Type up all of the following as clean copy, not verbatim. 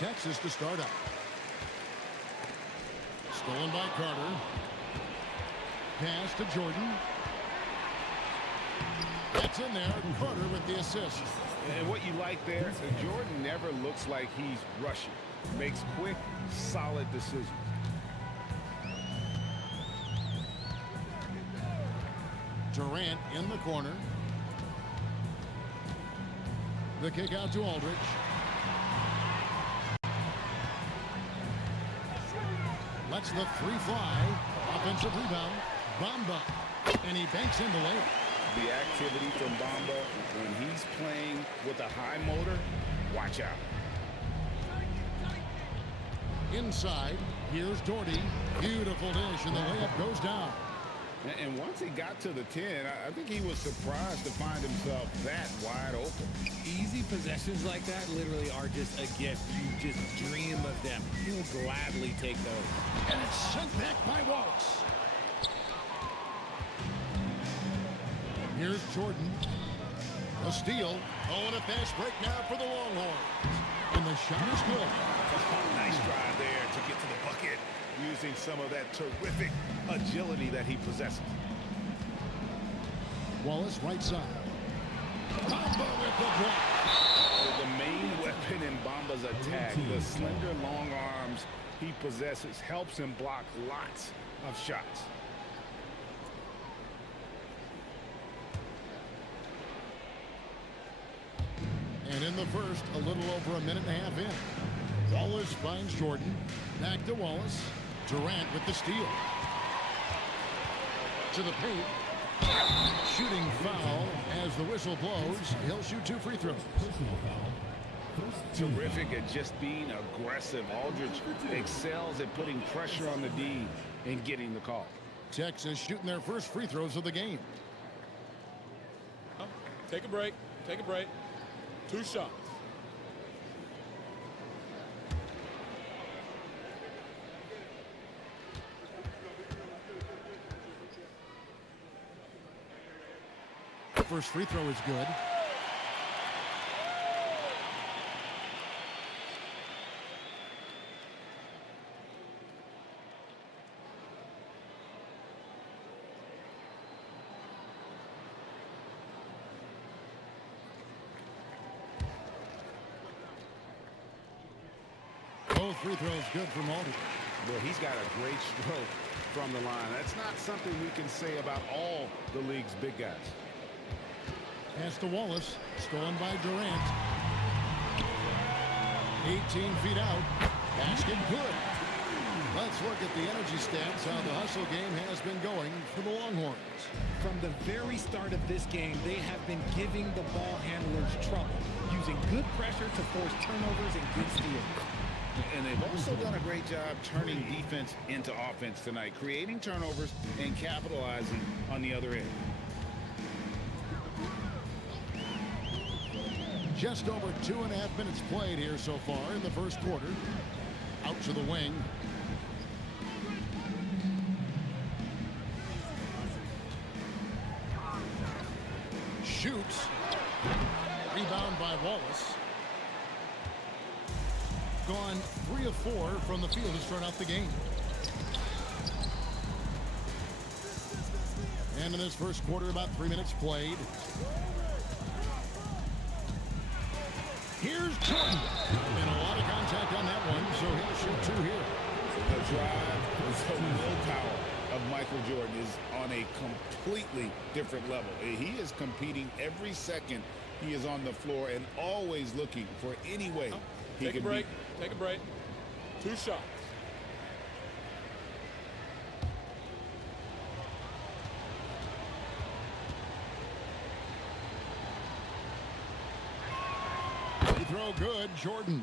Texas to start up. Stolen by Carter. Pass to Jordan. That's in there. Carter with the assist. And what you like there, Jordan never looks like he's rushing. Makes quick, solid decisions. Durant in the corner. The kick out to Aldridge. Lets the three fly. Offensive rebound. Bamba. And he banks in the layup. The activity from Bamba when he's playing with a high motor, watch out. Inside, here's Doherty. Beautiful dish, and the layup goes down. And once he got to the 10, I think he was surprised to find himself that wide open. Easy possessions like that literally are just a gift. You just dream of them. He'll gladly take those. And it's sent back by Wallace. Here's Jordan. A steal. Oh, and a fast break now for the Longhorns. And the shot is good. Oh, nice drive there to get to the bucket, using some of that terrific agility that he possesses. Wallace right side. Bamba with the block. The main weapon in Bamba's attack, the slender long arms he possesses, helps him block lots of shots. And in the first, a little over a minute and a half in. Wallace finds Jordan. Back to Wallace. Durant with the steal. To the paint. Shooting foul as the whistle blows. He'll shoot 2 free throws. Terrific at just being aggressive. Aldridge excels at putting pressure on the D and getting the call. Texas shooting their first free throws of the game. Take a break. Take a break. 2 shots. First free throw is good. Both free throws good from Aldridge. Well, he's got a great stroke from the line. That's not something we can say about all the league's big guys. Pass to Wallace. Stolen by Durant. 18 feet out. Basket good. Let's look at the energy stats, how the hustle game has been going for the Longhorns. From the very start of this game, they have been giving the ball handlers trouble, using good pressure to force turnovers and good steals. And they've also done a great job turning defense into offense tonight, creating turnovers and capitalizing on the other end. Just over 2.5 minutes played here so far in the first quarter. Out to the wing. Shoots. Rebound by Wallace. Gone 3 of 4 from the field to start out the game. And in this first quarter, about 3 minutes played. Here's Jordan. And a lot of contact on that one, so he'll shoot 2 here. The drive, the willpower of Michael Jordan is on a completely different level. He is competing every second he is on the floor and always looking for any way he Take a can break. beat. Take a break. 2 shots. Free throw good, Jordan.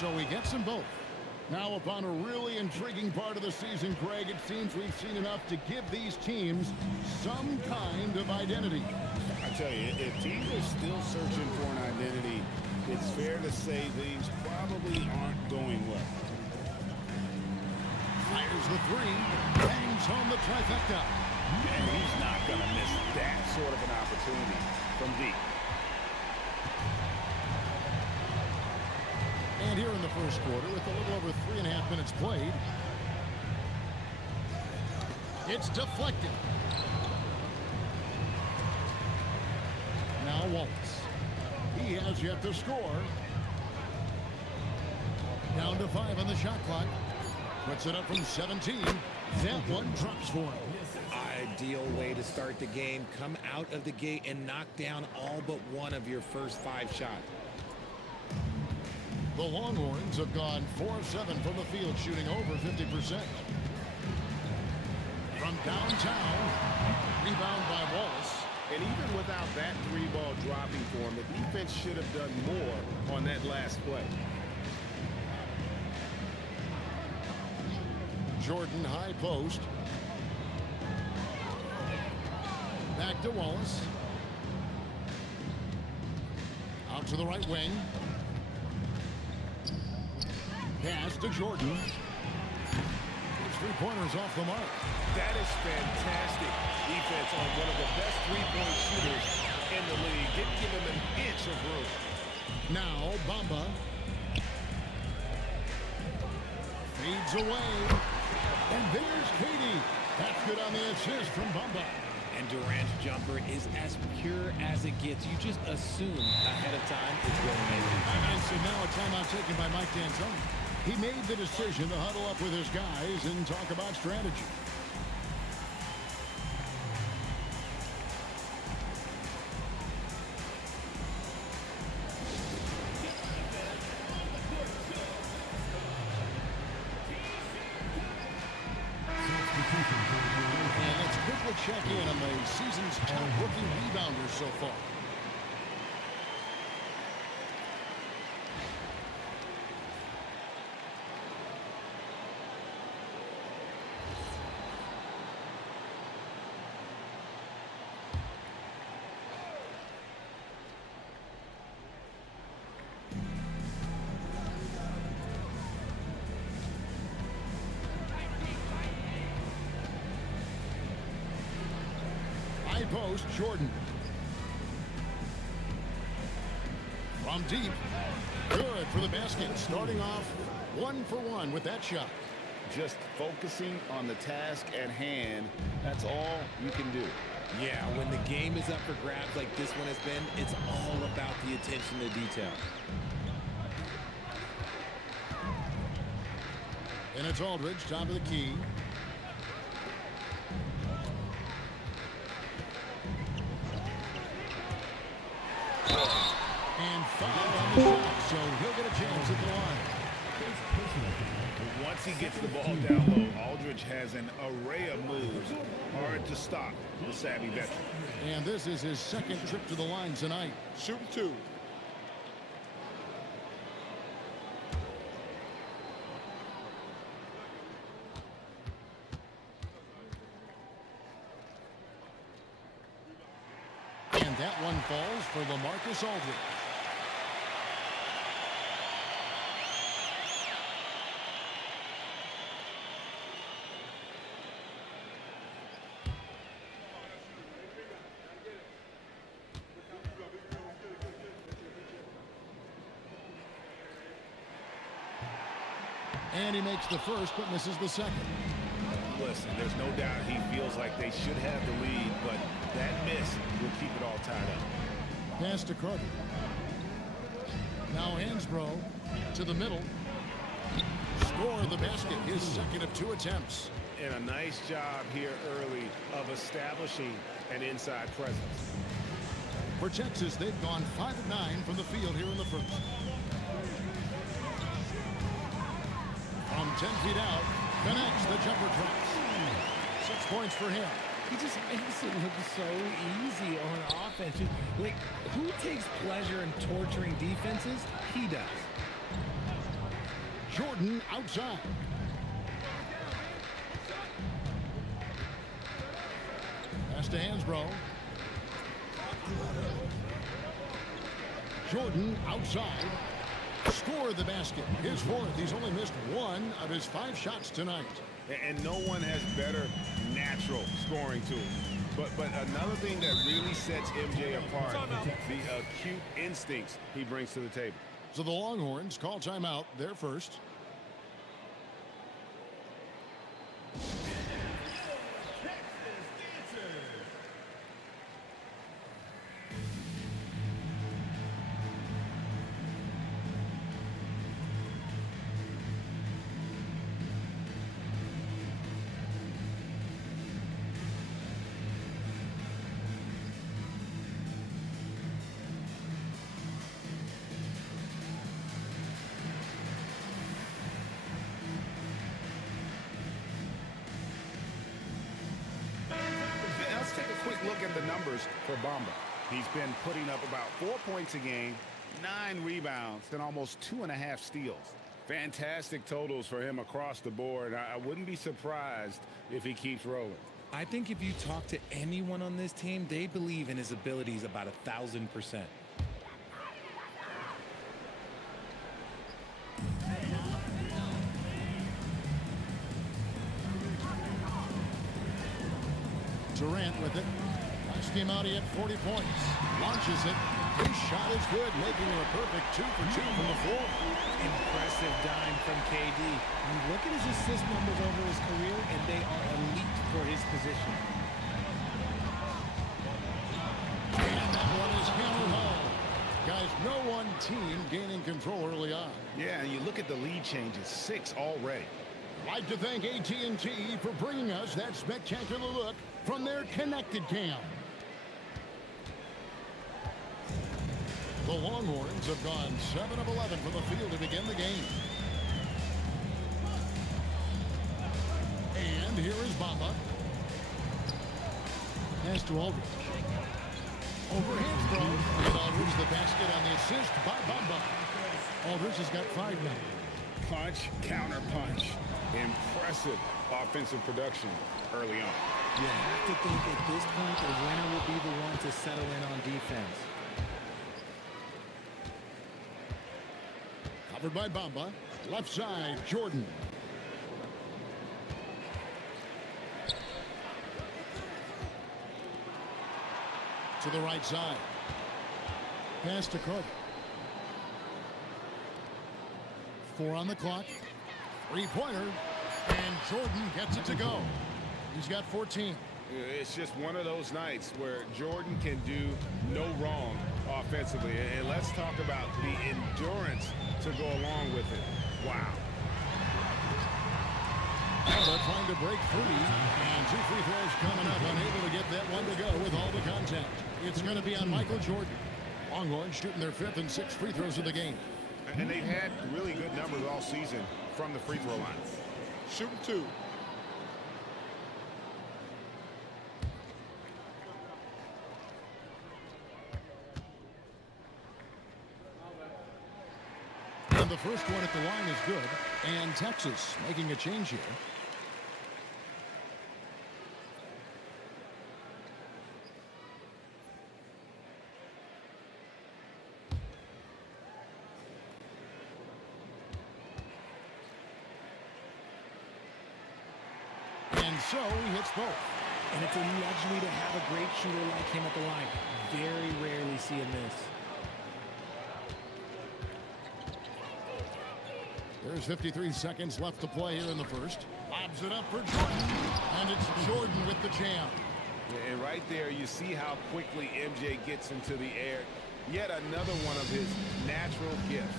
So he gets them both. Now upon a really intriguing part of the season, Greg, it seems we've seen enough to give these teams some kind of identity. I tell you, if teams are still searching for an identity, it's fair to say things probably aren't going well. Fires the three, bangs home the trifecta. And he's not going to miss that sort of an opportunity from deep. And here in the first quarter, with a little over 3.5 minutes played, it's deflected. Now Wallace. He has yet to score. Down to 5 on the shot clock. Puts it up from 17. That one drops for him. Ideal way to start the game. Come out of the gate and knock down all but one of your first 5 shots. The Longhorns have gone 4 of 7 from the field, shooting over 50%. From downtown, rebound by Wallace. And even without that 3-ball dropping for him, the defense should have done more on that last play. Jordan high post. Back to Wallace. Out to the right wing. Pass to Jordan. His 3-pointers off the mark. That is fantastic defense on one of the best 3-point shooters in the league. Didn't give him an inch of room. Now Bamba. Feeds away. And there's Katie. That's good on the assist from Bamba. And Durant's jumper is as pure as it gets. You just assume ahead of time it's going in. And so now a timeout taken by Mike D'Antoni. He made the decision to huddle up with his guys and talk about strategy. And let's quickly check in on the season's top rookie rebounders so far. Post, Jordan. From deep. Good for the basket. Starting off 1 for 1 with that shot. Just focusing on the task at hand, that's all you can do. Yeah, when the game is up for grabs like this one has been, it's all about the attention to detail. And it's Aldridge, top of the key. And foul on the shot, so he'll get a chance at the line. Once he gets the ball down low, Aldridge has an array of moves. Hard to stop the savvy veteran. And this is his second trip to the line tonight. Shoot 2. And that one falls for LaMarcus Aldridge. And he makes the first, but misses the second. Listen, there's no doubt he feels like they should have the lead, but that miss will keep it all tied up. Pass to Carter. Now Hansbrough to the middle. Score the basket, his second of 2 attempts. And a nice job here early of establishing an inside presence. For Texas, they've gone 5 of 9 from the field here in the first. From 10 feet out, connects, the jumper drops. 6 points for him. He just makes it look so easy on offense. Like, who takes pleasure in torturing defenses? He does. Jordan outside. Pass to Hansbrough. Jordan outside. Scored the basket. His fourth. He's only missed one of his 5 shots tonight. And no one has better natural scoring tools. But another thing that really sets MJ apart, the acute instincts he brings to the table. So the Longhorns call timeout. They're first. Look at the numbers for Bamba. He's been putting up about 4 points a game, 9 rebounds, and almost 2.5 steals. Fantastic totals for him across the board. I wouldn't be surprised if he keeps rolling. I think if you talk to anyone on this team, they believe in his abilities about 1,000%. Durant with it. Last game out, he had 40 points. Launches it. His shot is good, making it a perfect 2 for 2 from the floor. Impressive dime from KD. You look at his assist numbers over his career, and they are elite for his position. And that one is hammered home. Guys, no one team gaining control early on. Yeah, and you look at the lead changes, 6 already. I'd like to thank AT&T for bringing us that spectacular look from their connected cam. The Longhorns have gone 7 of 11 from the field to begin the game. And here is Bamba. Pass to Aldridge. Overhand throw. And Aldridge the basket on the assist by Bamba. Aldridge has got 5 now. Punch, counter punch. Impressive offensive production early on. You have to think at this point the winner will be the one to settle in on defense. Covered by Bamba. Left side, Jordan. To the right side. Pass to Cook. 4 on the clock. 3-pointer. And Jordan gets it to go. He's got 14. It's just one of those nights where Jordan can do no wrong offensively. And let's talk about the endurance to go along with it. Wow. Now they're trying to break free. And 2 free throws coming up. Unable to get that one to go with all the contact. It's going to be on Michael Jordan. Longhorns shooting their 5th and 6th free throws of the game. And they've had really good numbers all season from the free throw line. Shooting 2. And the first one at the line is good. And Texas making a change here. And so he hits both. And it's a luxury to have a great shooter like him at the line. Very rarely see him miss. There's 53 seconds left to play here in the first. Lobs it up for Jordan. And it's Jordan with the jam. And right there, you see how quickly MJ gets into the air. Yet another one of his natural gifts.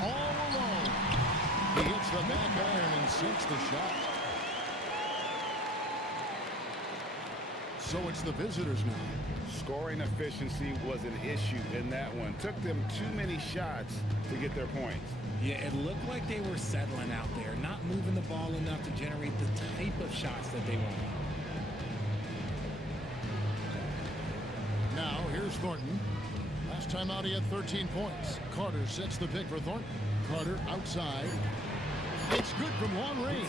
All alone. He hits the back iron and sinks the shot. So it's the visitors now. Scoring efficiency was an issue in that one. Took them too many shots to get their points. Yeah, it looked like they were settling out there, not moving the ball enough to generate the type of shots that they want. Here's Thornton. Last time out, he had 13 points. Carter sets the pick for Thornton. Carter outside. It's good from long range.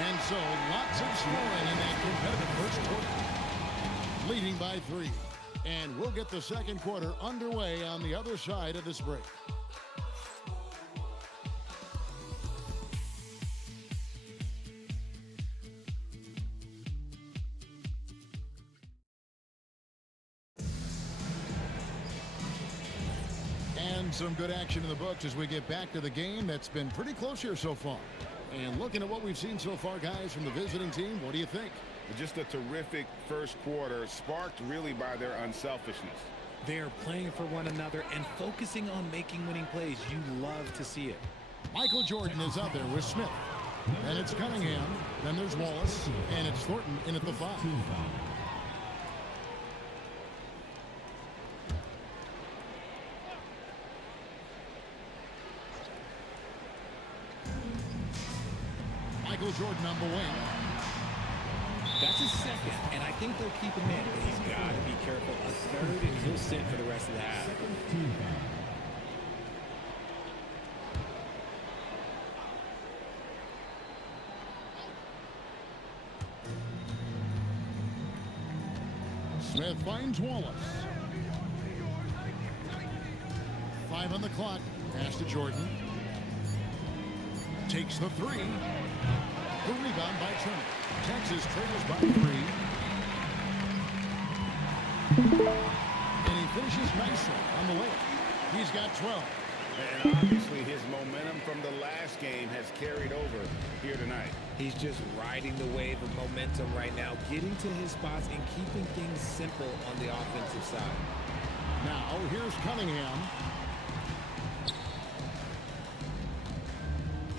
And so, lots of scoring in that competitive first quarter. Leading by 3. And we'll get the second quarter underway on the other side of this break. And some good action in the books as we get back to the game that's been pretty close here so far. And looking at what we've seen so far, guys, from the visiting team, what do you think? Just a terrific first quarter, sparked really by their unselfishness. They're playing for one another and focusing on making winning plays. You love to see it. Michael Jordan is out there with Smith. And it's Cunningham. Then there's Wallace. And it's Thornton in at the 5. Michael Jordan on the wing. That's his second, and I think they'll keep him in. But he's got to be careful. A third, and he'll sit for the rest of the half. Smith finds Wallace. 5 on the clock. Pass to Jordan. Takes the 3. The rebound by Turner. Texas trails by 3. And he finishes nicely on the layup. He's got 12. And obviously his momentum from the last game has carried over here tonight. He's just riding the wave of momentum right now, getting to his spots and keeping things simple on the offensive side. Now here's Cunningham.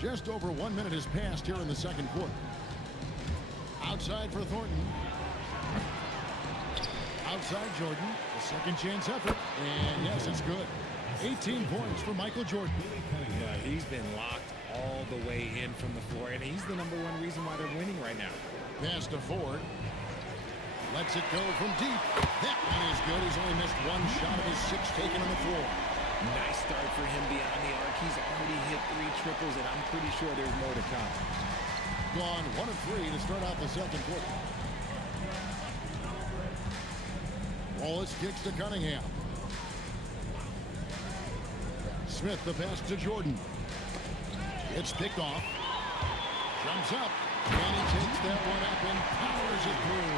Just over 1 minute has passed here in the second quarter. Outside for Thornton. Outside Jordan. A second chance effort. And yes, it's good. 18 points for Michael Jordan. Yeah, he's been locked all the way in from the floor, and he's the #1 reason why they're winning right now. Pass to Ford. Lets it go from deep. That one is good. He's only missed 1 shot of his 6 taken on the floor. Nice start for him beyond the arc. He's already hit 3 triples, and I'm pretty sure there's more to come. Gone 1 of 3 to start out the second quarter. Wallace kicks to Cunningham. Smith the pass to Jordan. It's picked off. Jumps up. And he takes that one up and powers it through.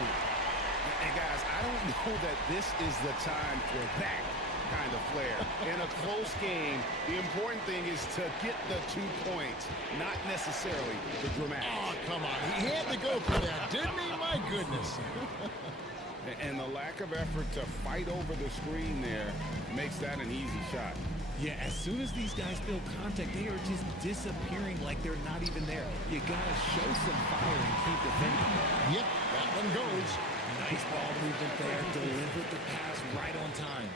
And guys, I don't know that this is the time for that kind of flair. In a close game, the important thing is to get the 2 points, not necessarily the dramatics. Oh, come on. He had to go for that, didn't he? My goodness. And the lack of effort to fight over the screen there makes that an easy shot. Yeah, as soon as these guys feel contact, they are just disappearing like they're not even there. You got to show some fire and keep defending. Yep, that one goes. Nice ball movement there. Delivered the pass right on time.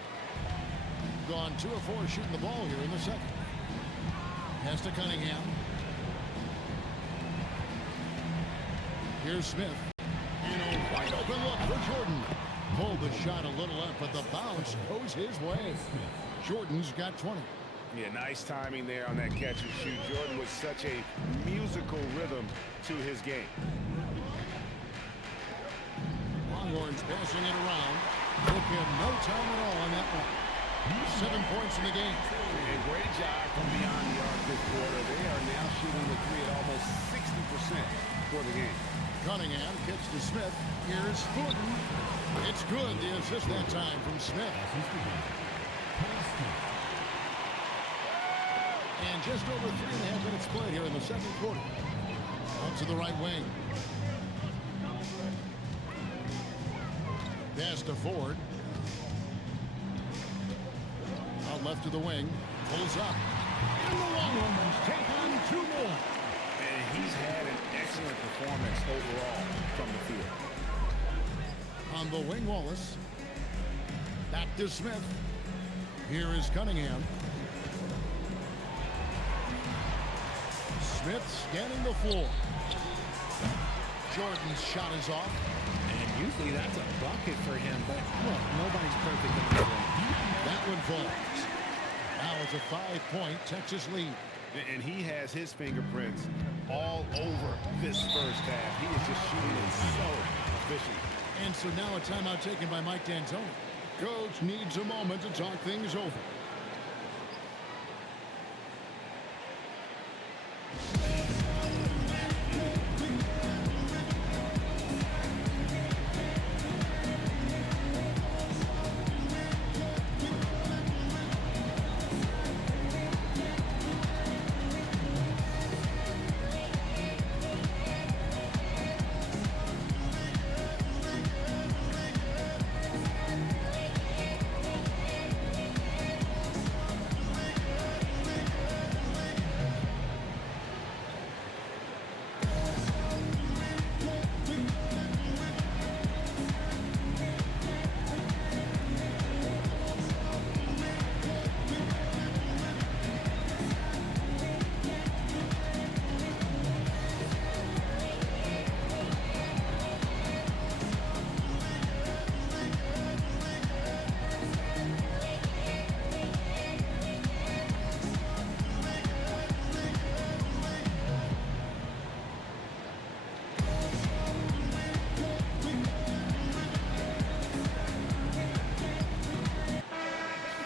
Gone 2 of 4 shooting the ball here in the second. Pass to Cunningham. Here's Smith. And a wide open look for Jordan. Pulled the shot a little up, but the bounce goes his way. Jordan's got 20. Yeah, nice timing there on that catch and shoot. Jordan with such a musical rhythm to his game. Longhorns passing it around. Took him no time at all on that one. 7 points in the game. A great job from beyond the arc this quarter. They are now shooting the 3 at almost 60% for the game. Cunningham kicks to Smith. Here's Thornton. It's good. The assist that time from Smith. And just over 3.5 minutes played here in the second quarter. Out to the right wing. Pass to Ford. Out left to the wing. Pulls up. And the Longhorns take on 2 more. And he's had an excellent performance overall from the field. On the wing, Wallace. Back to Smith. Here is Cunningham. Smith scanning the floor. Jordan's shot is off. And usually that's a bucket for him, but look, nobody's perfect in the mid-range. That one falls. Now it's a 5-point Texas lead. And he has his fingerprints all over this first half. He is just shooting it so efficient. And so now a timeout taken by Mike D'Antoni. Coach needs a moment to talk things over.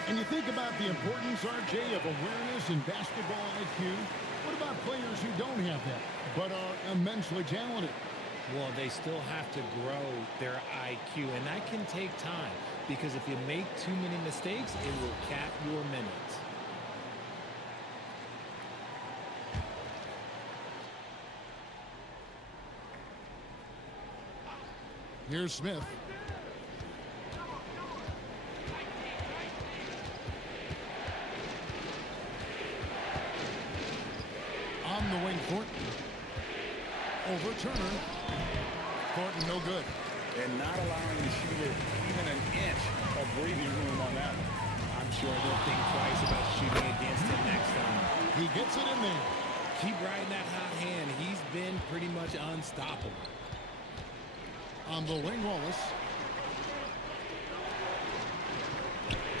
And you think about the importance, RJ, of awareness and basketball IQ. What about players who don't have that, but are immensely talented? Well, they still have to grow their IQ, and that can take time because if you make too many mistakes, it will cap your minutes. Here's Smith. On the wing, Thornton. Over Turner. Thornton no good. And not allowing the shooter even an inch of breathing room on that one. I'm sure they'll think twice about shooting against him next time. He gets it in there. Keep riding that hot hand. He's been pretty much unstoppable. On the wing, Wallace.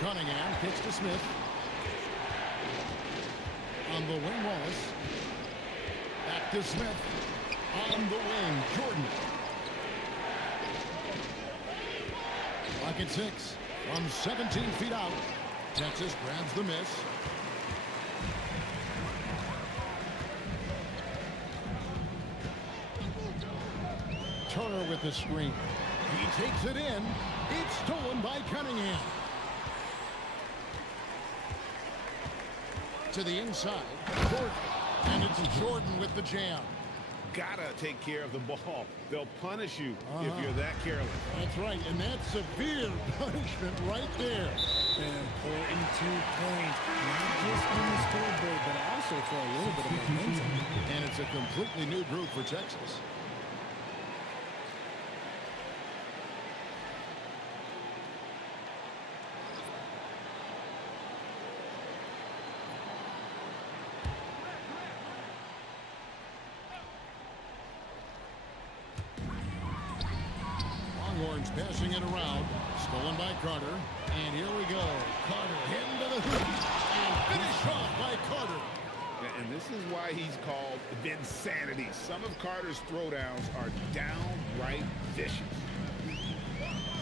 Cunningham kicks to Smith. On the wing, Wallace. Back to Smith. On the wing, Jordan. Pocket 6 from 17 feet out. Texas grabs the miss. Turner with the screen. He takes it in. It's stolen by Cunningham. To the inside. Jordan. And it's Jordan with the jam. Gotta take care of the ball. They'll punish you if you're that careless. That's right, and that's severe punishment right there. An important 2 points, not just on the scoreboard, but also for a little bit of momentum. And it's a completely new group for Texas. Longhorns passing it around. Stolen by Carter. And here we go. Carter heading to the hoop. And finished off by Carter. And this is why he's called Vinsanity. Some of Carter's throwdowns are downright vicious.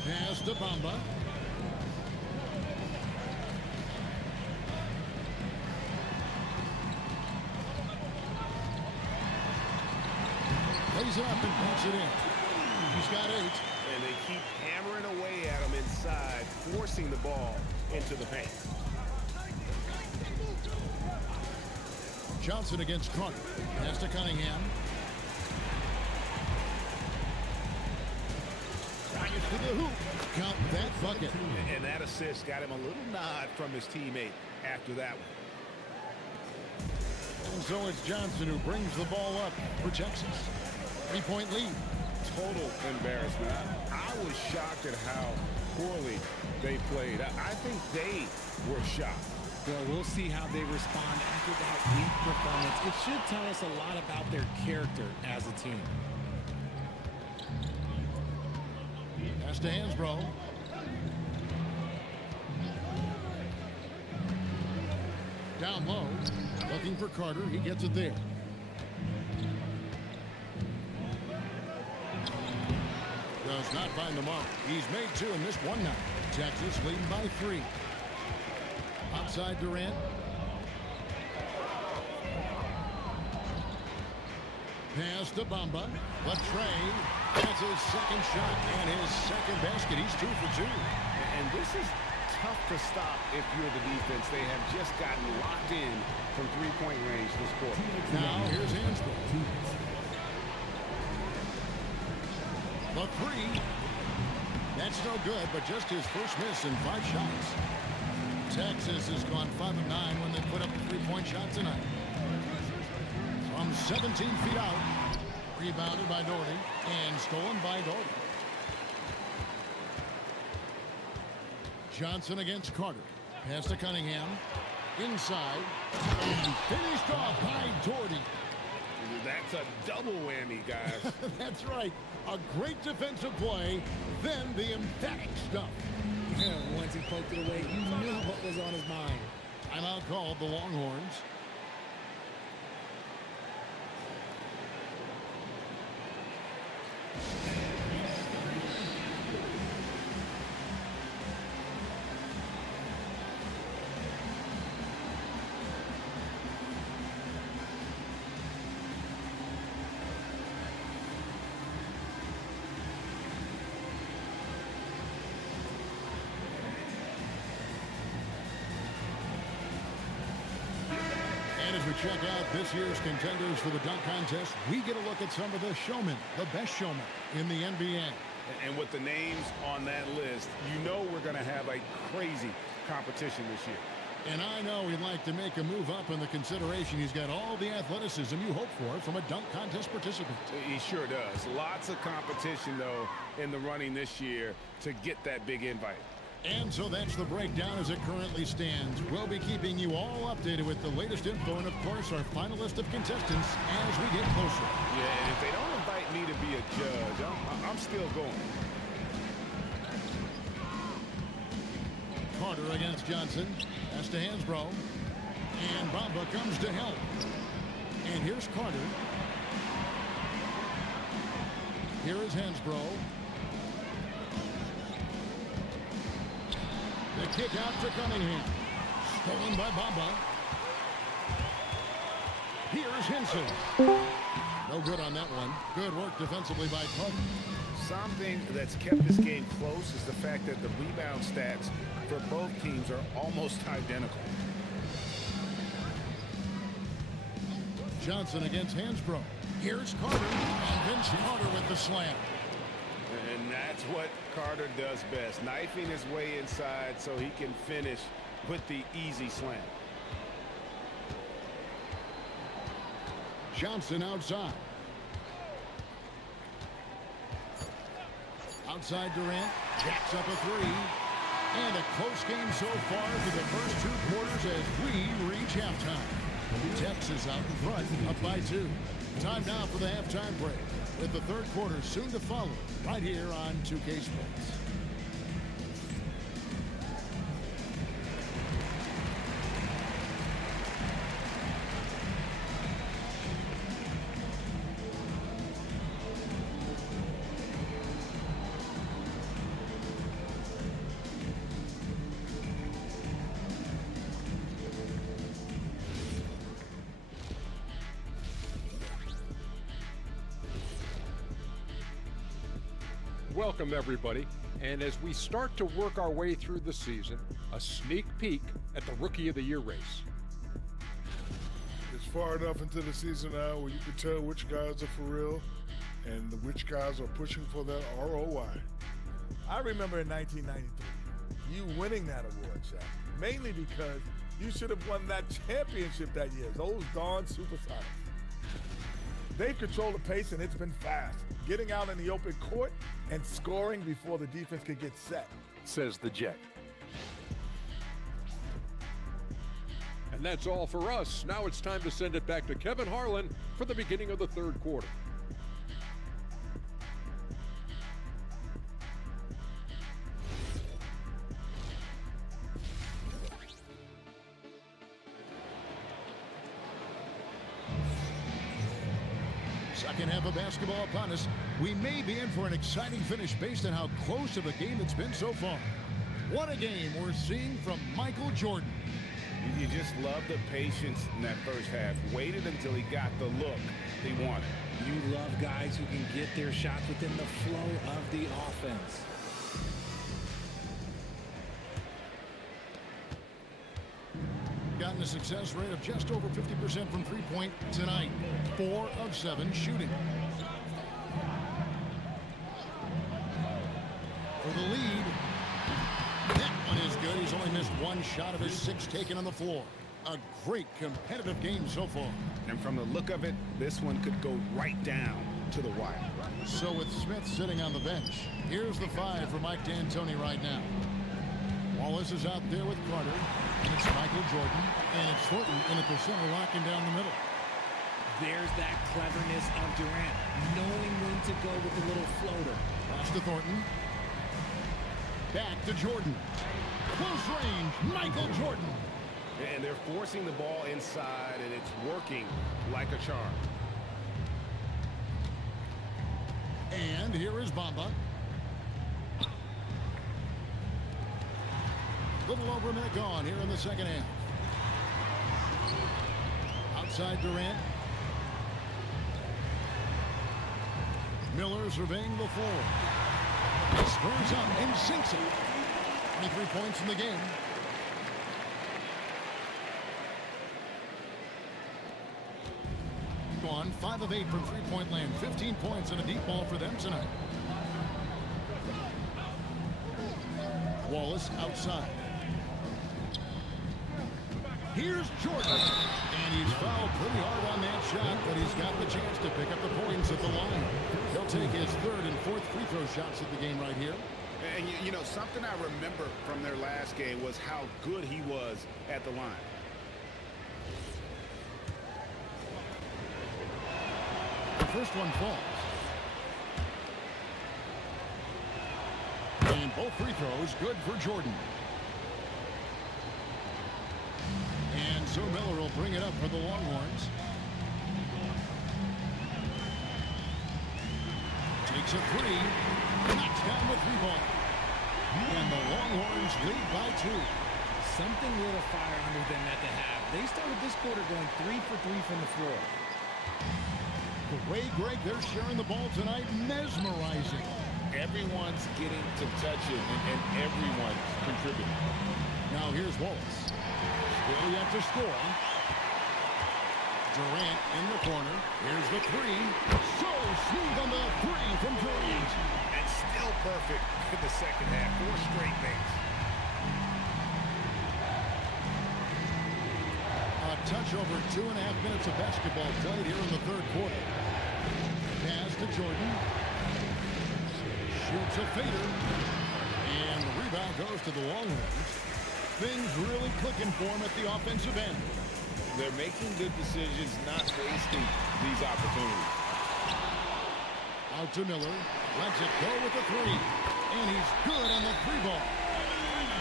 Pass to Bamba. Lays it up and puts it in. He's got 8. And they keep hammering away at him inside, forcing the ball into the paint. Johnson against Carter. Pass to Cunningham. Drives to the hoop. Count that bucket. And that assist got him a little nod from his teammate after that one. And so it's Johnson who brings the ball up for Texas. 3-point lead. Total embarrassment. I was shocked at how poorly they played. I think they were shocked. Well, we'll see how they respond after that weak performance. It should tell us a lot about their character as a team. Pass to Hansbrough. Down low. Looking for Carter. He gets it there. Does not find the mark. He's made two and missed one now. Texas leading by 3. Outside Durant. Pass to Bamba. Latrey has his second shot and his second basket. He's 2 for 2. And this is tough to stop if you're the defense. They have just gotten locked in from three-point range this quarter. Now here's Hansbrough. The 3. That's no good, but just his first miss in 5 shots. Texas has gone 5 of 9 when they put up a 3-point shot tonight. From 17 feet out. Rebounded by Doherty and stolen by Doherty. Johnson against Carter. Pass to Cunningham. Inside. And finished off by Doherty. That's a double whammy, guys. That's right. A great defensive play, then the emphatic stuff. Yeah, once he poked it away, you knew what was on his mind. Timeout called the Longhorns. As we check out this year's contenders for the dunk contest, we get a look at some of the showmen, the best showmen in the NBA. And with the names on that list, you know we're going to have a crazy competition this year. And I know he'd like to make a move up in the consideration. He's got all the athleticism you hope for from a dunk contest participant. He sure does. Lots of competition, though, in the running this year to get that big invite. And so that's the breakdown as it currently stands. We'll be keeping you all updated with the latest info and, of course, our final list of contestants as we get closer. Yeah, and if they don't invite me to be a judge, I'm still going. Carter against Johnson. Pass to Hansbrough. And Bamba comes to help. And here's Carter. Here is Hansbrough. The kick out to Cunningham. Stolen by Bamba. Here's Henson. No good on that one. Good work defensively by Carter. Something that's kept this game close is the fact that the rebound stats for both teams are almost identical. Johnson against Hansbrough. Here's Carter. And Vince Carter with the slam. And that's what Carter does best, knifing his way inside so he can finish with the easy slam. Johnson outside. Outside Durant. Jacks up a 3. And a close game so far for the first 2 quarters as we reach halftime. Texas out in front, up by 2. Time now for the halftime break, with the third quarter soon to follow, right here on 2K Sports. Welcome, everybody. And as we start to work our way through the season, a sneak peek at the Rookie of the Year race. It's far enough into the season now where you can tell which guys are for real and which guys are pushing for that ROI. I remember in 1993, you winning that award, Shaq, mainly because you should have won that championship that year. Those darn Supersonics. They've controlled the pace, and it's been fast, getting out in the open court and scoring before the defense could get set. Says the Jet. And that's all for us. Now it's time to send it back to Kevin Harlan for the beginning of the third quarter. Second half of basketball upon us. We may be in for an exciting finish based on how close of a game it's been so far. What a game we're seeing from Michael Jordan. You just love the patience in that first half. Waited until he got the look he wanted. You love guys who can get their shots within the flow of the offense. Gotten a success rate of just over 50% from three-point tonight. 4 of 7 shooting. For the lead. That one is good. He's only missed 1 shot of his 6 taken on the floor. A great competitive game so far. And from the look of it, this one could go right down to the wire. So with Smith sitting on the bench, here's the 5 for Mike D'Antoni right now. Wallace is out there with Carter. And it's Michael Jordan. And it's Thornton in at the center, locking down the middle. There's that cleverness of Durant, knowing when to go with the little floater. Pass to Thornton. Back to Jordan. Close range, Michael Jordan. And they're forcing the ball inside, and it's working like a charm. And here is Bamba. Little over a minute gone here in the second half. Outside Durant. Miller surveying the floor. He squares up and sinks it. 23 points in the game. Gone 5 of 8 from three-point land. 15 points and a deep ball for them tonight. Wallace outside. Here's Jordan. And he's fouled pretty hard on that shot, but he's got the chance to pick up the points at the line. He'll take his 3rd and 4th free throw shots at the game right here. And, you know, something I remember from their last game was how good he was at the line. The first one falls. And both free throws good for Jordan. And so Miller will bring it up for the Longhorns. Takes a 3. Knocks down the 3-ball. And the Longhorns lead by 2. Something lit a fire under them at the half. They started this quarter going 3 for 3 from the floor. The way, Greg, they're sharing the ball tonight, mesmerizing. Everyone's getting to touch it, and everyone's contributing. Now here's Wallace. Still yet to score. Durant in the corner. Here's the 3. So smooth on the 3 from Durant. And still perfect in the second half. 4 straight makes. A touch over 2.5 minutes of basketball played here in the 3rd quarter. Pass to Jordan. Shoots a fader. And the rebound goes to the Longhorns. Things really clicking for him at the offensive end. They're making good decisions, not wasting these opportunities. Out to Miller. Lets it go with the 3. And he's good on the 3-ball.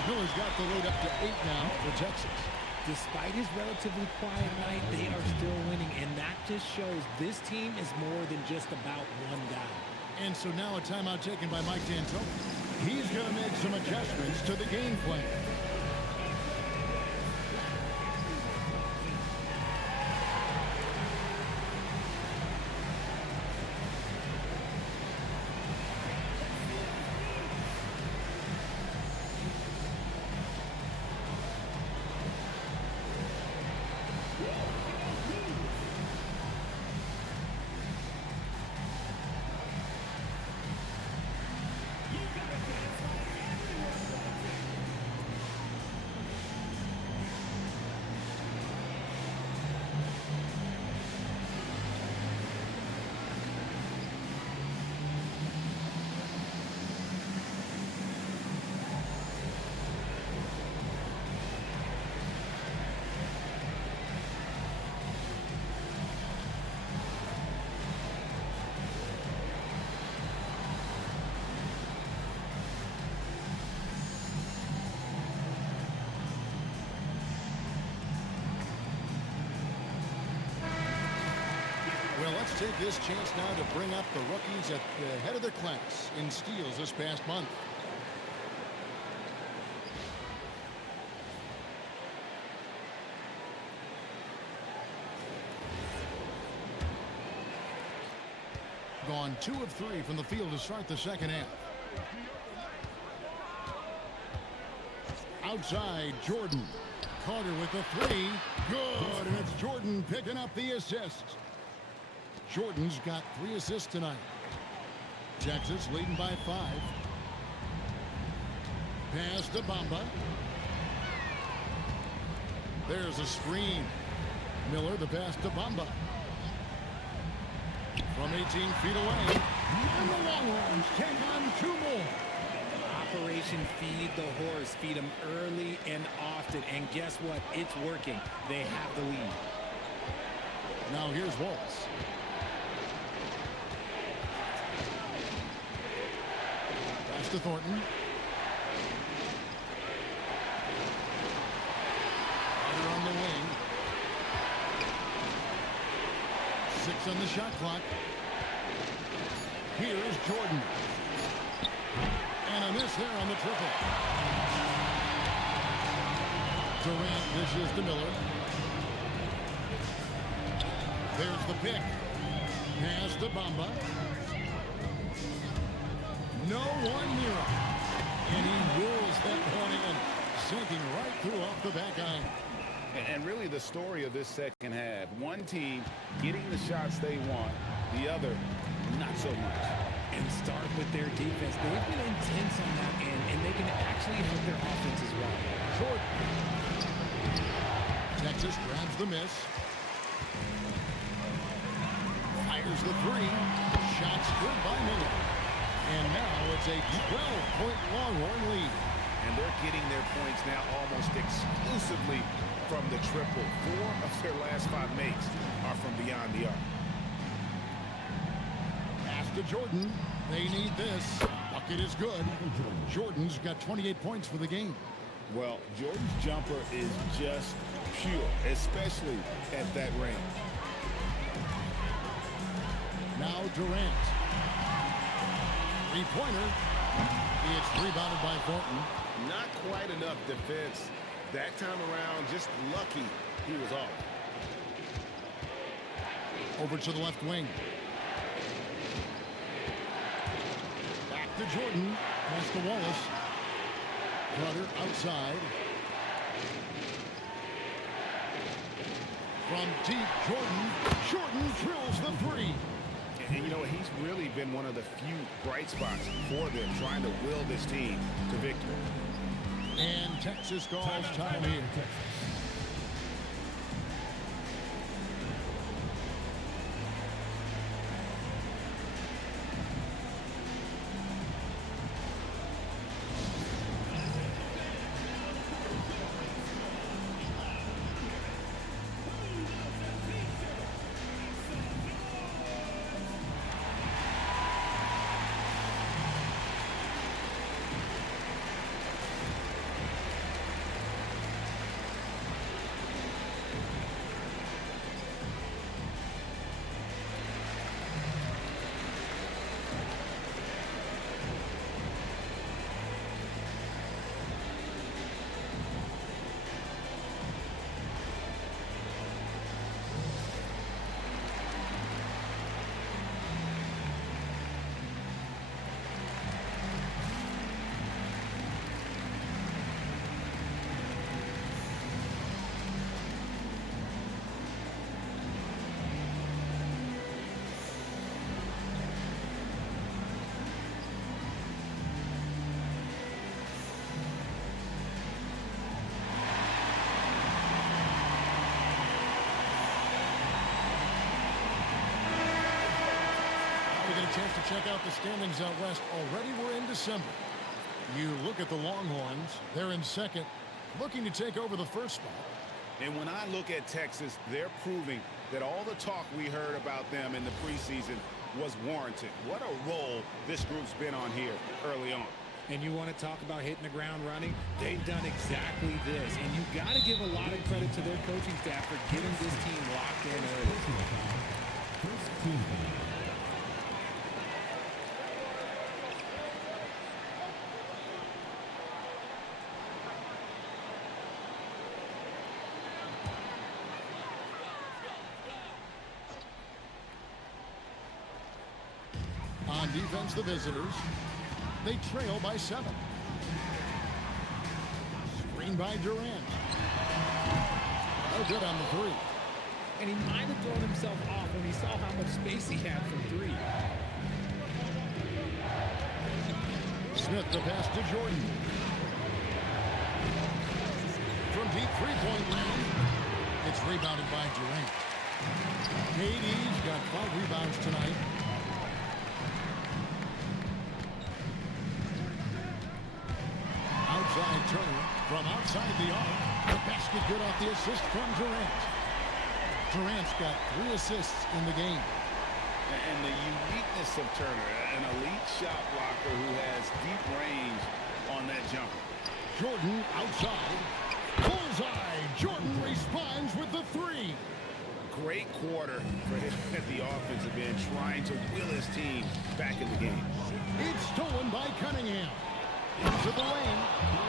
Miller's got the lead up to 8 now for Texas. Despite his relatively quiet night, they are still winning, and that just shows this team is more than just about one guy. And so now a timeout taken by Mike D'Antoni. He's going to make some adjustments to the game plan. Let's take this chance now to bring up the rookies at the head of their class in steals this past month. Gone 2 of 3 from the field to start the second half. Outside, Jordan. Carter with the 3. Good, and it's Jordan picking up the assist. Jordan's got 3 assists tonight. Texas leading by 5. Pass to Bamba. There's a screen. Miller the pass to Bamba. From 18 feet away. And the Longhorns take on 2 more. Operation Feed the Horse. Feed them early and often. And guess what? It's working. They have the lead. Now here's Wallace. Pass to Thornton. Carter on the wing. 6 on the shot clock. Here's Jordan. And a miss there on the triple. Durant dishes to Miller. There's the pick. Pass to Bamba. No one near him. And he wills that one in, sinking right through off the back iron. And really the story of this second half. One team getting the shots they want, the other not so much. And start with their defense. They've been intense on that end, and they can actually help their offense as well. Short. Texas grabs the miss. Fires the 3. Shots good by Miller. And now it's a 12-point Longhorn lead. And they're getting their points now almost exclusively from the triple. 4 of their last 5 makes are from beyond the arc. Pass to Jordan. They need this. Bucket is good. Jordan's got 28 points for the game. Well, Jordan's jumper is just pure, especially at that range. Now Durant. 3-pointer. It's rebounded by Thornton. Not quite enough defense. That time around, just lucky he was off. Over to the left wing. Back to Jordan. Pass to Wallace. Carter outside. From deep, Jordan drills the 3. And you know, he's really been one of the few bright spots for them, trying to will this team to victory. And Texas calls time here. Chance to check out the standings out west. Already we're in December. You look at the Longhorns. They're in second, looking to take over the first spot. And when I look at Texas, they're proving that all the talk we heard about them in the preseason was warranted. What a role this group's been on here early on. And you want to talk about hitting the ground running? They've done exactly this. And you've got to give a lot of credit to their coaching staff for getting this team locked in early. On defense, the visitors. They trail by 7. Screen by Durant. No good on the 3. And he might have thrown himself off when he saw how much space he had from 3. Smith the pass to Jordan. From deep three-point land. It's rebounded by Durant. KD's got 5 rebounds tonight. Outside Turner from outside the arc. The basket good off the assist from Durant. Durant's got 3 assists in the game. And the uniqueness of Turner, an elite shot blocker who has deep range on that jumper. Jordan outside. Bullseye. Jordan responds with the 3. Great quarter for him at the offensive end, trying to will his team back in the game. It's stolen by Cunningham. Into the lane.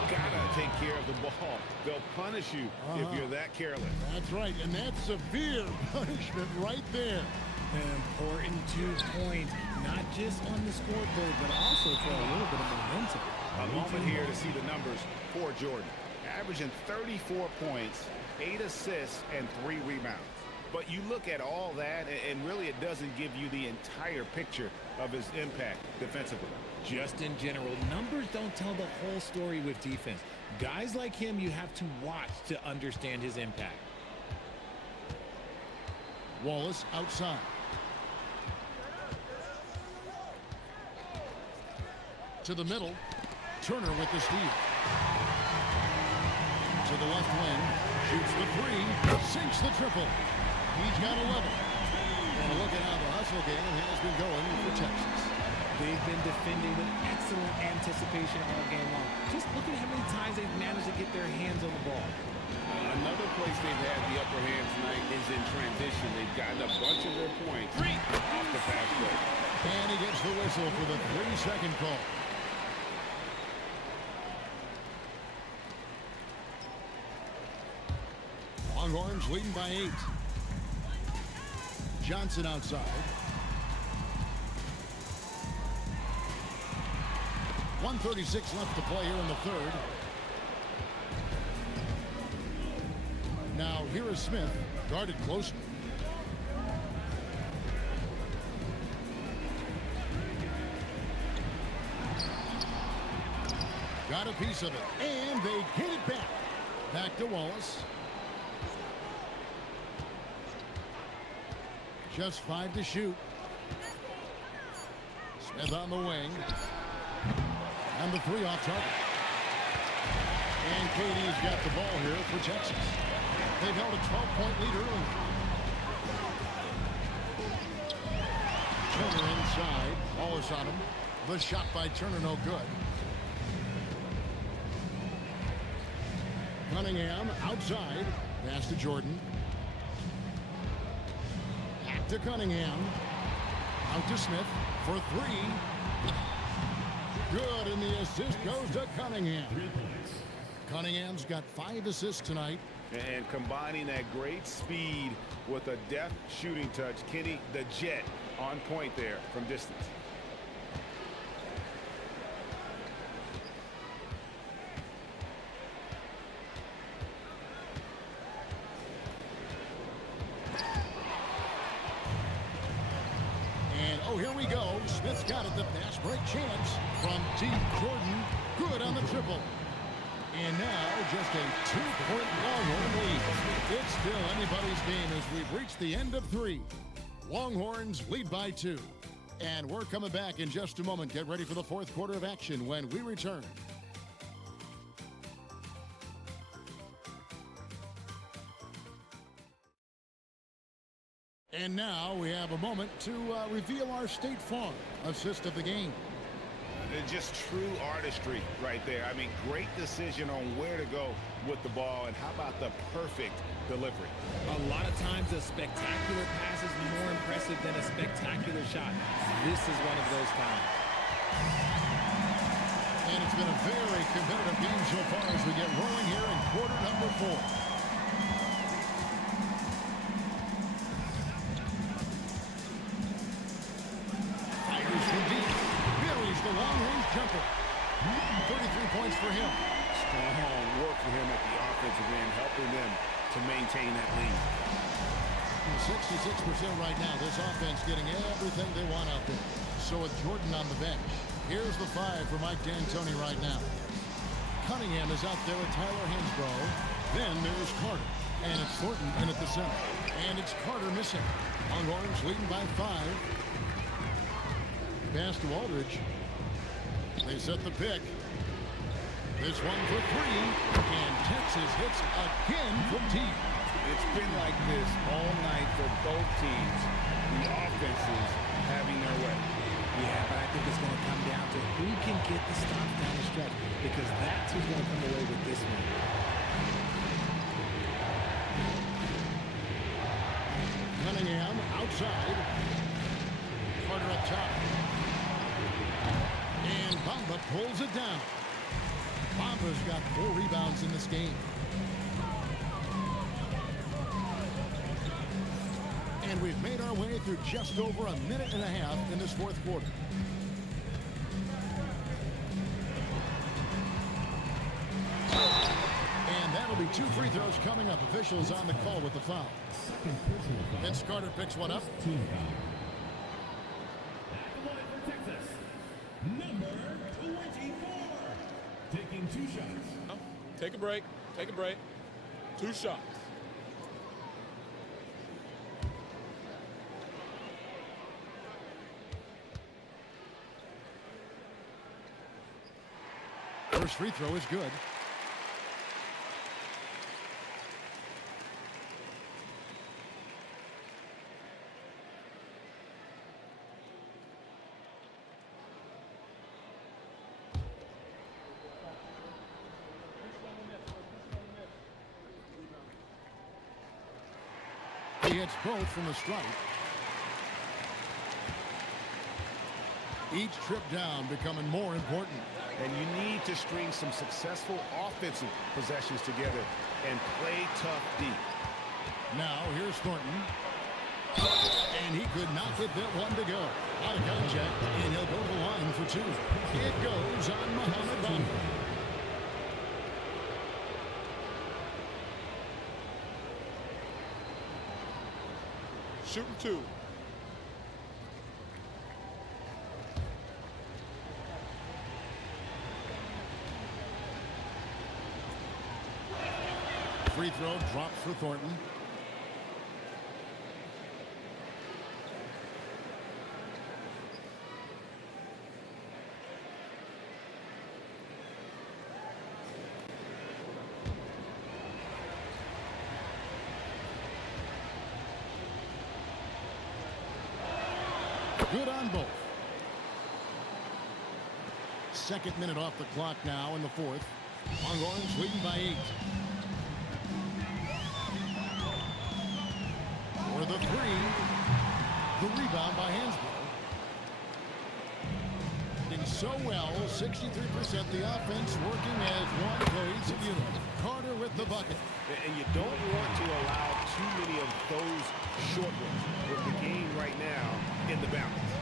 Gotta take care of the ball. They'll punish you if you're that careless. That's right, and that's severe punishment right there. An important 2 points, not just on the scoreboard, but also for a little bit of momentum. A moment here to see the numbers for Jordan. Averaging 34 points, 8 assists, and 3 rebounds. But you look at all that, and really it doesn't give you the entire picture of his impact defensively. Just in general, numbers don't tell the whole story with defense. Guys like him, you have to watch to understand his impact. Wallace outside. To the middle. Turner with the steal. To the left wing. Shoots the 3. Sinks the triple. He's got 11. And look at how the hustle game has been going for Texas. They've been defending with excellent anticipation all game long. Just look at how many times they've managed to get their hands on the ball. Another place they've had the upper hand tonight is in transition. They've gotten a bunch of their points off the fast break. And he gets the whistle for the 3-second call. Longhorns leading by 8. Johnson outside. 1:36 left to play here in the 3rd. Now here is Smith, guarded closely. Got a piece of it, and they get it back. Back to Wallace. Just 5 to shoot. Smith on the wing. And the 3 off target. And KD's got the ball here for Texas. They've held a 12-point lead early. Turner inside. Wallace on him. The shot by Turner no good. Cunningham outside. Pass to Jordan. Back to Cunningham. Out to Smith for 3. Good, and the assist goes to Cunningham. Cunningham's got 5 assists tonight. And combining that great speed with a deft shooting touch, Kenny the Jet on point there from distance. And oh, here we go. Smith's got it. The fast break chance from deep. Jordan good on the triple. And now just a 2-point Longhorn lead. It's still anybody's game as we've reached the end of 3. Longhorns lead by 2. And we're coming back in just a moment. Get ready for the 4th quarter of action when we return. And now we have a moment to reveal our State Farm assist of the game. Just true artistry right there. I mean, great decision on where to go with the ball, and how about the perfect delivery? A lot of times a spectacular pass is more impressive than a spectacular shot. This is one of those times. And it's been a very competitive game so far as we get rolling here in quarter number 4. Fires from deep. Buries the long-range jumper. 33 points for him. Strong work for him at the offensive end, helping them to maintain that lead. 66% right now. This offense getting everything they want out there. So with Jordan on the bench, here's the 5 for Mike D'Antoni right now. Cunningham is out there with Tyler Hansbrough. Then there's Carter. And it's Thornton in at the center. And it's Carter missing. Longhorns leading by 5. Pass to Aldridge. They set the pick. This one for 3. And Texas hits again from deep. It's been like this all night for both teams. The offenses having their way. Yeah, but I think it's going to come down to who can get the stop down the stretch, because that's who's going to come away with this one. Cunningham outside. Carter up top. And Bamba pulls it down. Bamba's got 4 rebounds in this game. And we've made our way through just over a minute and a half in this 4th quarter. And that'll be 2 free throws coming up. Officials on the call with the foul. Vince Carter picks one up. Number 24. Taking 2 shots. Take a break. Take a break. 2 shots. First free throw is good. He hits both from the stripe. Each trip down becoming more important. And you need to string some successful offensive possessions together and play tough deep. Now here's Thornton. And he could not get that one to go. Out of contact, and he'll go to the line for 2. It goes on Mohamed Bamba. Shooting 2. Free throw dropped for Thornton. Good on both. 2nd minute off the clock now in the 4th. Longhorns leading by 8. For the 3. The rebound by Hansbrough. Doing so well, 63%. The offense working as one cohesive unit. Carter with the bucket. And you don't want to allow too many of those short ones with the game right now in the balance.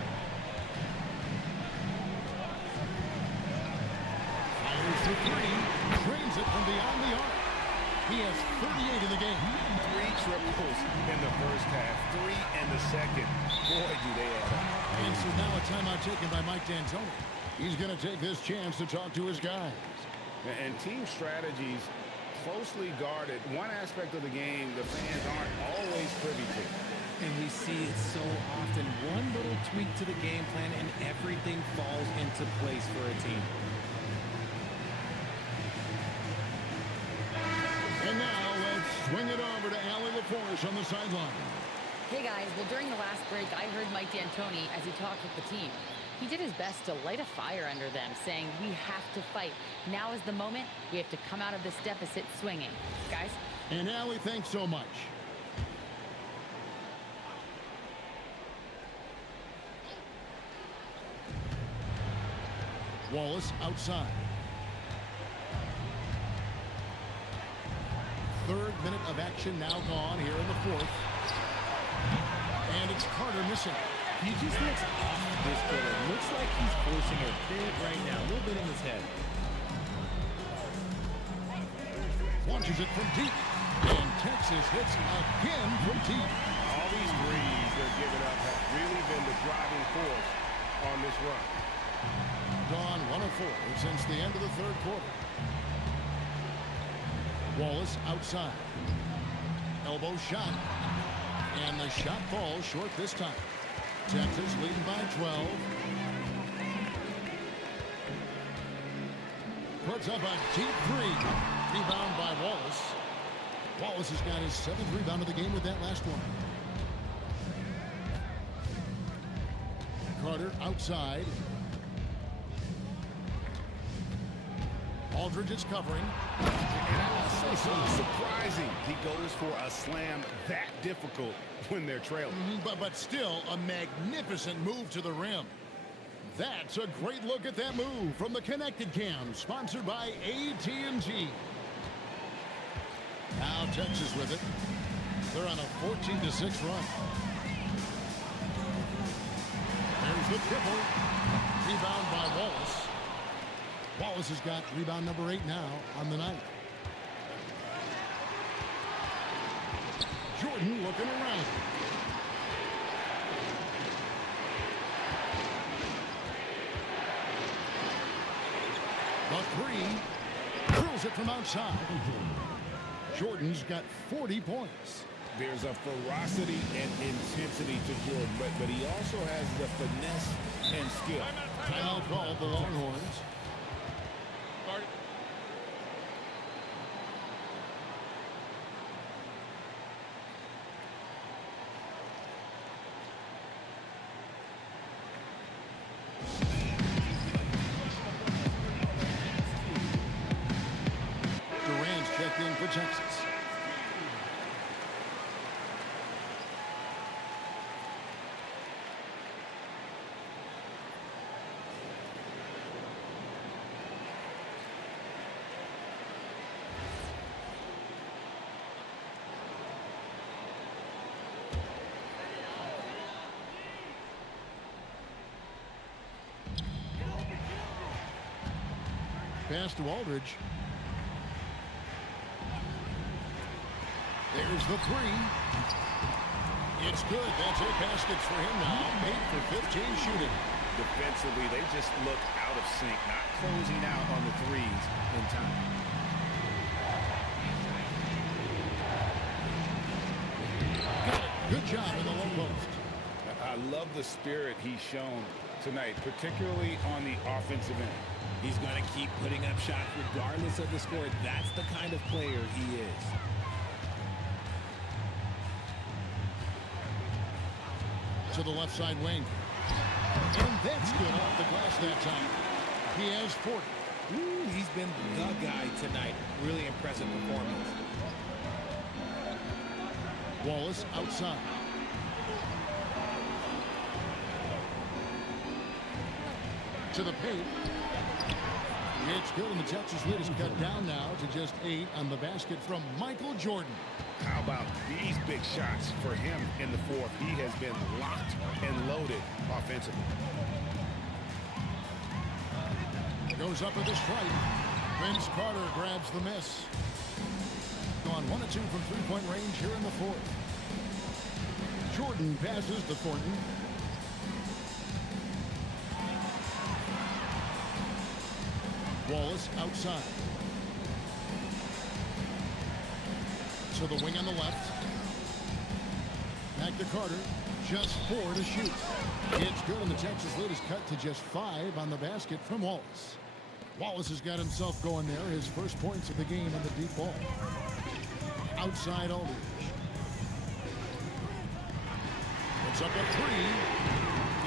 Fires to 3. Drains it from beyond the arc. He has 38 in the game. 3 triples in the first half, 3 in the second. Boy, do they add up. And so now a timeout taken by Mike D'Antoni. He's going to take this chance to talk to his guys. And team strategies closely guarded. One aspect of the game the fans aren't always privy to. And we see it so often. One little tweak to the game plan and everything falls into place for a team. And now let's swing it over to Allie LaForce on the sideline. Hey guys, well during the last break I heard Mike D'Antoni as he talked with the team. He did his best to light a fire under them, saying, we have to fight. Now is the moment. We have to come out of this deficit swinging. Guys? And Allie, thanks so much. Wallace outside. Third minute of action now gone here in the fourth. And it's Carter missing. He just looks off this quarter. Looks like he's forcing a bit right now. A little bit in his head. Launches it from deep. And Texas hits again from deep. All these threes they're giving up have really been the driving force on this run. Gone 1 of 4 since the end of the third quarter. Wallace outside. Elbow shot. And the shot falls short this time. Texas leading by 12. Puts up a deep three. Rebound by Wallace. Wallace has got his 7th rebound of the game with that last one. Carter outside. Aldridge is covering. And also so surprising he goes for a slam that difficult when they're trailing. But still a magnificent move to the rim. That's a great look at that move from the Connected Cam, sponsored by AT&T. Now Texas with it. They're on a 14-6 run. There's the triple. Rebound by Wallace. Wallace has got rebound number 8 now on the night. Jordan looking around. The three. Drills it from outside. Jordan's got 40 points. There's a ferocity and intensity to Jordan, but he also has the finesse and skill. Timeout called the Longhorns. Durant's checked in for Texas. Pass to Aldridge. There's the three. It's good. That's 8 baskets for him now. 8 for 15 shooting. Defensively, they just look out of sync, not closing out on the threes in time. Good job in the low post. I love the spirit he's shown tonight, particularly on the offensive end. He's going to keep putting up shots regardless of the score. That's the kind of player he is. To the left side wing. And that's good off the glass that time. He has 40. Ooh, he's been the guy tonight. Really impressive performance. Wallace outside. To the paint. It's good, and the Texas lead is cut down now to just 8 on the basket from Michael Jordan. How about these big shots for him in the fourth? He has been locked and loaded offensively. Goes up with a strike. Vince Carter grabs the miss. Gone 1 of 2 from three-point range here in the fourth. Jordan passes to Thornton. Wallace outside. To the wing on the left. Back to Carter. Just 4 to shoot. It's good, and the Texas lead is cut to just 5 on the basket from Wallace. Wallace has got himself going there. His first points of the game in the deep ball. Outside Aldridge. It's up a 3.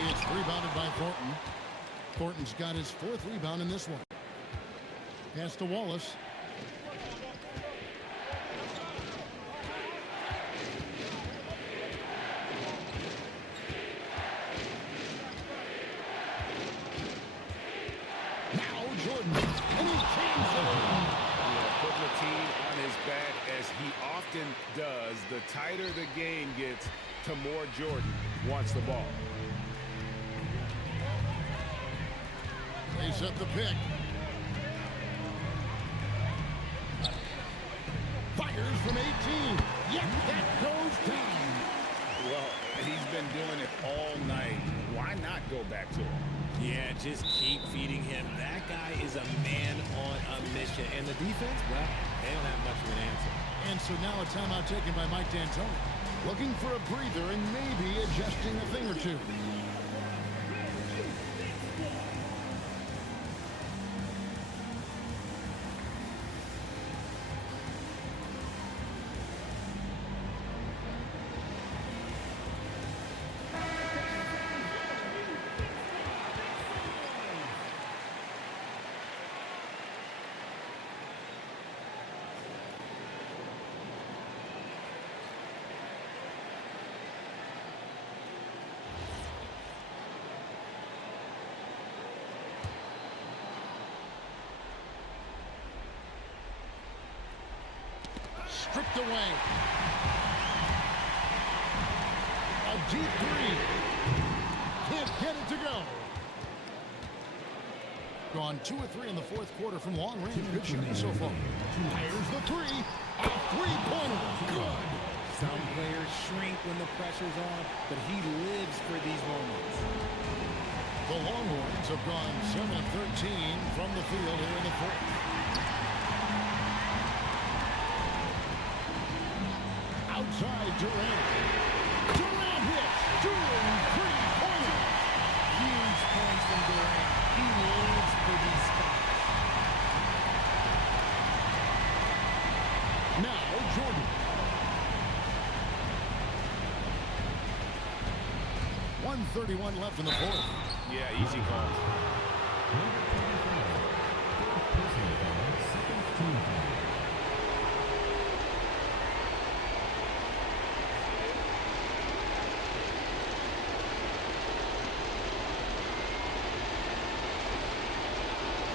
It's rebounded by Thornton. Thornton's got his 4th rebound in this one. Pass to Wallace. Now Jordan. And he changes it. Putting the team on his back as he often does. The tighter the game gets, the more Jordan wants the ball. They set the pick. Fires from 18. Yep, that goes down. Well, he's been doing it all night. Why not go back to him? Yeah, just keep feeding him. That guy is a man on a mission. And the defense, well, they don't have much of an answer. And so now a timeout taken by Mike D'Antoni. Looking for a breather and maybe adjusting a thing or two. Stripped away. A deep three. Can't get it to go. Gone 2 or 3 in the 4th quarter from long range. Good shooting so far. Fires the three. A three-pointer. Good. Some players shrink when the pressure's on, but he lives for these moments. The Longhorns have gone 7 of 13 from the field here in the 4th. Outside Durant. Durant hits. 2 3-pointers. Huge points from Durant. He lives for these spots. Now Jordan. 1:31 left in the 4th. Yeah, easy call.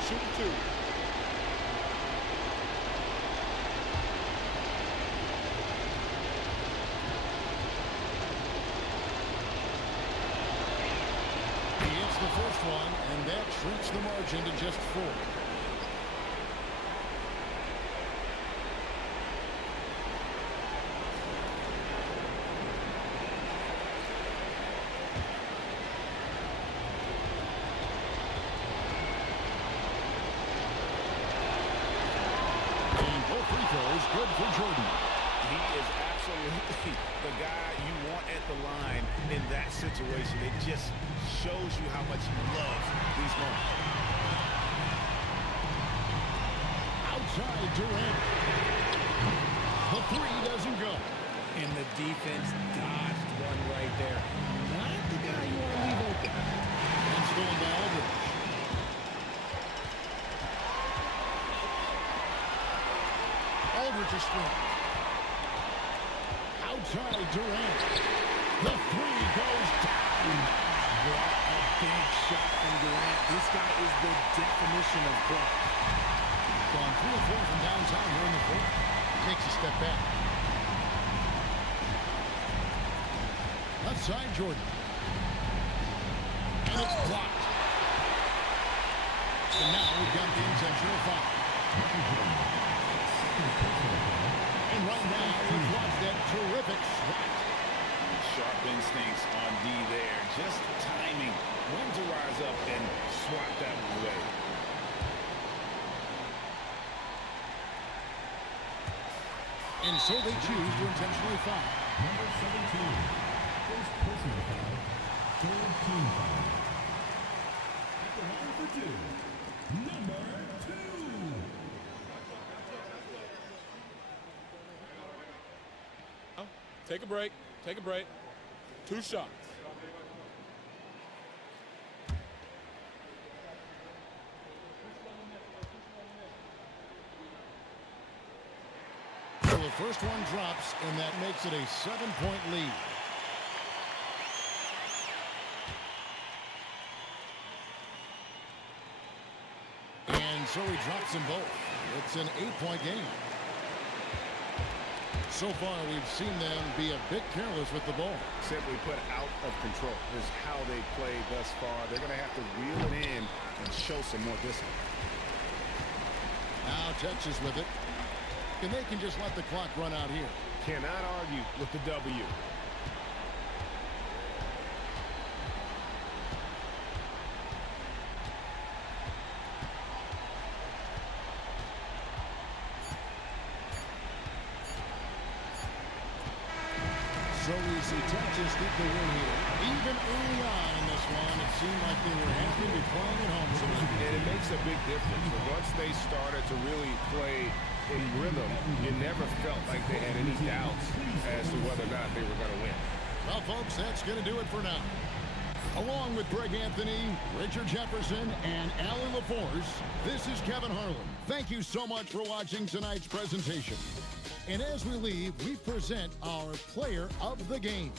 Shoot 2. He hits the first one, and that shrinks the margin to just 4. And both free throws good for Jordan. He is absolutely the guy you want at the line in that situation. It just shows you how much he loves these moments. Outside Durant. The three doesn't go. And the defense dodged one right there. Not the guy you want to leave open. And stolen by Aldridge. Aldridge is strong. Outside Durant. The three goes down. What a big shot from Durant. This guy is the definition of clutch. Gone 3 or 4 from downtown here in the 4th. Takes a step back. Outside Jordan. And it's blocked. And now we've got the intentional foul. And right now, we've watched that terrific swat. Sharp instincts on D there. Just timing when to rise up and swat that one away. And so they choose to intentionally foul. Number 17. First personal foul. Third team foul. At the line for 2. Number 2. Take a break. Take a break. 2 shots. So the first one drops, and that makes it a 7-point lead. And so he drops them both. It's an 8-point game. So far, we've seen them be a bit careless with the ball. Simply put, out of control is how they played thus far. They're going to have to reel it in and show some more discipline. Now Texas with it. And they can just let the clock run out here. Cannot argue with the W. So we see Texas get the win here. Even early on in this one, it seemed like they were happy to be playing at home tonight. And it makes a big difference. But once they started to really play in rhythm, you never felt like they had any doubts as to whether or not they were going to win. Well, folks, that's going to do it for now. Along with Greg Anthony, Richard Jefferson, and Allie LaForce, this is Kevin Harlan. Thank you so much for watching tonight's presentation. And as we leave, we present our player of the game.